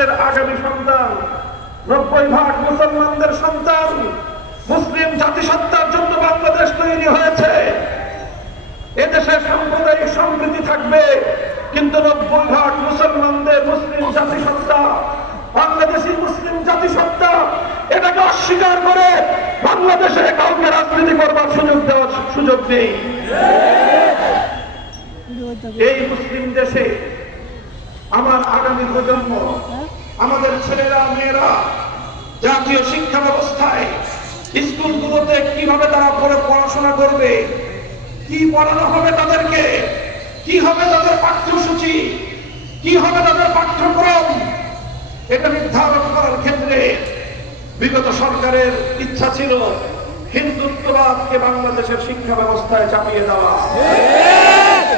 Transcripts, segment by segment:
বাংলাদেশের আগামী সন্তান নব্বই ভাগ মুসলমানদের সন্তান মুসলিম জাতিসত্তার জন্য বাংলাদেশ তৈরি হয়েছে। এদেশে সাম্প্রদায়িক সম্প্রীতি থাকবে কিন্তু নব্বই ভাগ মুসলমানদের মুসলিম জাতিসত্তা বাংলাদেশি মুসলিম জাতিসত্তা এটাকে অস্বীকার করে বাংলাদেশে কাউকে রাজনীতি করবার সুযোগ দেওয়ার সুযোগ নেই। এই মুসলিম দেশে আমার আগামী প্রজন্ম আমাদের ছেলেরা মেয়েরা জাতীয় শিক্ষা ব্যবস্থায় স্কুলগুলোতে কীভাবে তারা পড়ে পড়াশোনা করবে কি পড়ানো হবে তাদেরকে কি হবে তাদের পাঠ্যসূচি কি হবে তাদের পাঠ্যক্রম এটা নির্ধারণ করার ক্ষেত্রে বিগত সরকারের ইচ্ছা ছিল হিন্দুত্ববাদকে বাংলাদেশের শিক্ষা ব্যবস্থায় চাপিয়ে দেওয়া।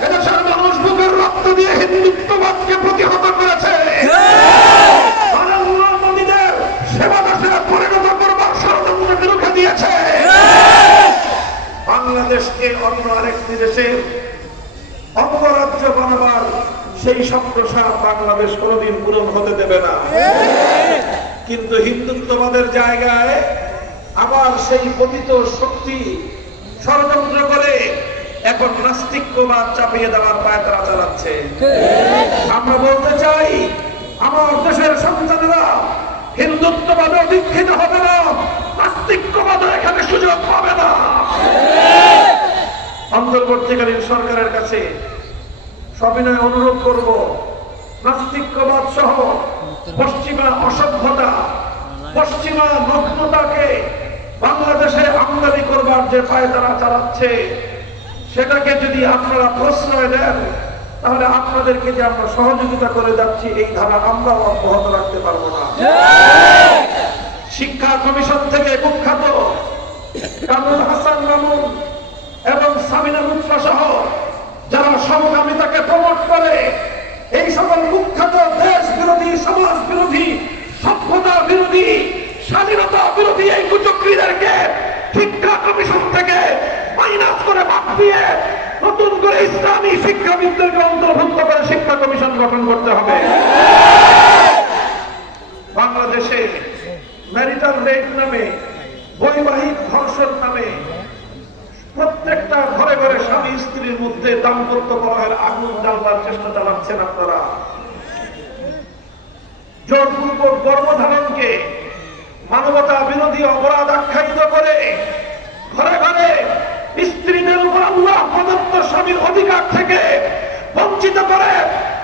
মানুষ বুকের রক্ত দিয়ে হিন্দুত্ববাদকে প্রতিহত করেছে। সেবা দাসে পরিণত করবার ষড়যন্ত্রকে রুখে দিয়েছে। বাংলাদেশকে অন্য আরেকটি দেশের অঙ্গরাজ্য বানাবার সেই বাংলাদেশ কোনোদিন পূরণ হতে দেবে না। কিন্তু হিন্দুত্ববাদের জায়গায় আবার সেই পতিত শক্তি ষড়যন্ত্র করে এখন নাস্তিক্যবাদ চাপিয়ে দেওয়ার পায় তারা চালাচ্ছে। আমরা বলতে চাই, আমার দেশের সন্তানেরা হিন্দুত্ববাদে দীক্ষিত হবে না নাস্তিক্যবাদে এখানে সুযোগ পাবে না। অন্তর্বর্তীকালীন সরকারের কাছে সবিনয় অনুরোধ করব নাস্তিক্যবাদ সহ পশ্চিমা অসভ্যতা, পশ্চিমা নগ্নতাকে বাংলাদেশে আমদানি করবার যে পায়তারা চালাচ্ছে সেটাকে যদি আপনারা প্রশ্রয় দেন, তাহলে আপনাদেরকে যে আমরা সহযোগিতা করে যাচ্ছি, এই ধারা আমরাও অব্যাহত রাখতে পারব না। শিক্ষা কমিশন থেকে কুখ্যাত কামরুল হাসান মামুন এবং সামিনা লুৎফা সহ যারা সমকামিতাকে প্রমোট করে, এই সকল কুখ্যাত দেশ বিরোধী সমাজ বিরোধী সভ্যতা বিরোধী স্বাধীনতা বিরোধী এই কুচক্রীদেরকে শিক্ষা কমিশন থেকে মাইনাস করে বাদ দিয়ে নতুন করে ইসলামী শিক্ষাবিদদেরকে অন্তর্ভুক্ত করে শিক্ষা কমিশন গঠন করতে হবে। বাংলাদেশে ম্যারিটাল রেপ নামে, বৈবাহিক ধর্ষণ নামে প্রত্যেকটা ঘরে ঘরে স্বামী স্ত্রীর মধ্যে দাম্পত্য কলহের আগুন জ্বালবার চেষ্টা চালাচ্ছেন আপনারা। জোরপূর্বক গর্ভধারণকে মানবতা বিরোধী অপরাধ আখ্যায়িত করে ঘরে ঘরে প্রদত্ত অধিকার থেকে বঞ্চিত করে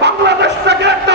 বাংলাদেশটাকে একটা